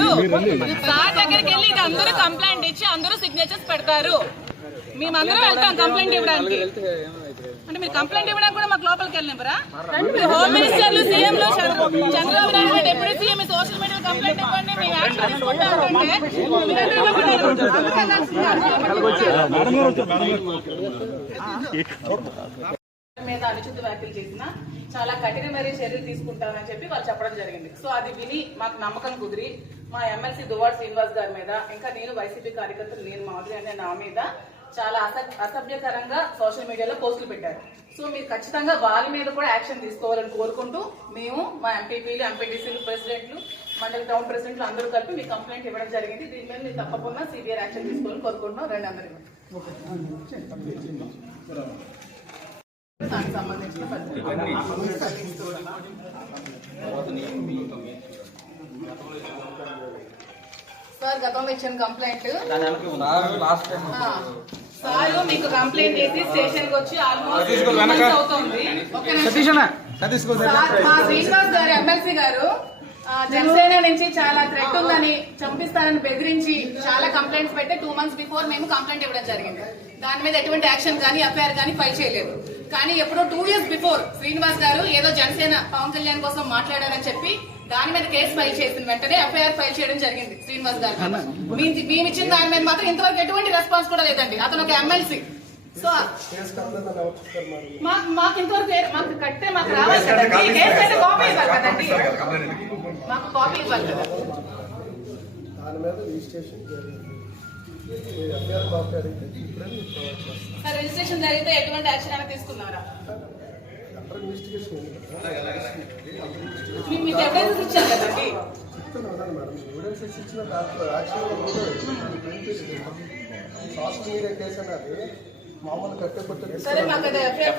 చేస్తారు. సార్ దగ్గరికి వెళ్ళి ఇది అందరూ కంప్లైంట్ ఇచ్చి అందరూ సిగ్నేచర్స్ పెడతారు. మేమందరం వెళ్తాం కంప్లైంట్ ఇవ్వడానికి. అంటే మీరు కంప్లైంట్ ఇవ్వడానికి కూడా మాకు లోపలికి వెళ్ళినవరా? హోమ్ మినిస్టర్లు, సీఎంలు, Chandrababu Naidu deputy CM social media complaint ఇవ్వండి, మేము యాక్షన్ తీసుకుంటామంటే మీద అనుచిత వ్యాఖ్యలు చేసినా చాలా కఠినమైన చర్యలు తీసుకుంటామని చెప్పి వాళ్ళు చెప్పడం జరిగింది. సో అది విని మాకు నమ్మకం కుదిరి మా ఎమ్మెల్సీ దువ్వాడ శ్రీనివాస్ గారి మీద, ఇంకా నేను వైసీపీ కార్యకర్తలు నేను మాధురి అనే నా మీద చాలా అసభ్యకరంగా సోషల్ మీడియాలో పోస్టులు పెట్టారు. సో మీరు ఖచ్చితంగా వాళ్ళ మీద కూడా యాక్షన్ తీసుకోవాలని కోరుకుంటూ మేము మా ఎంపీపీలు, ఎంపీటీసీలు, ప్రెసిడెంట్లు, మండల టౌన్ ప్రెసిడెంట్లు అందరూ కలిపి మీ కంప్లైంట్ ఇవ్వడం జరిగింది. దీని మీద మీరు తప్పకుండా సివియర్ యాక్షన్ తీసుకోవాలని కోరుకుంటున్నాం. రండి అందరికీ. దానికి సంబంధించిన సార్ గతంలో ఇచ్చిన కంప్లైంట్ సార్ మీకు కంప్లైంట్ చేసి స్టేషన్ కి వచ్చి ఆల్మోస్ట్ అవుతుంది. మా శ్రీనివాస్ గారు ఎమ్మెల్సీ గారు జనసేన నుంచి చాలా థ్రెట్ ఉందని, చంపిస్తారని బెదిరించి చాలా కంప్లైంట్స్ పెట్టి 2 months బిఫోర్ మేము కంప్లైంట్ ఇవ్వడం జరిగింది. దాని మీద ఎటువంటి యాక్షన్ కానీ ఎఫ్ఐఆర్ కానీ ఫైల్ చేయలేదు. కానీ ఎప్పుడో 2 years బిఫోర్ శ్రీనివాస్ గారు ఏదో జనసేన పవన్ కళ్యాణ్ కోసం మాట్లాడారని చెప్పి దాని మీద కేసు ఫైల్ చేసిన వెంటనే ఎఫ్ఐఆర్ ఫైల్ చేయడం జరిగింది శ్రీనివాస్ గారు. మేము ఇచ్చిన దాని మీద మాత్రం ఇంతవరకు ఎటువంటి రెస్పాన్స్ కూడా లేదండి. అతను ఒక ఎమ్మెల్సీ. సో మాకు ఇంతవరకు మాకు కట్టే మాకు రావాలి కదండి, కేసు అయితే కాపీ ఇవ్వాలి కదండి, మాకు కాపీ ఇవ్వాలి కదా. సార్ రిజిస్ట్రేషన్ జరిగితే ఎటువంటి యాక్షన్ అయినా తీసుకున్నారా? మీకు ఎవిడెన్స్ ఇచ్చారు కదండి. సోషల్ మీడియా కేసు అనేది మామూలు కట్టేపట్టు సరే మాకు ఎఫ్ఐఆర్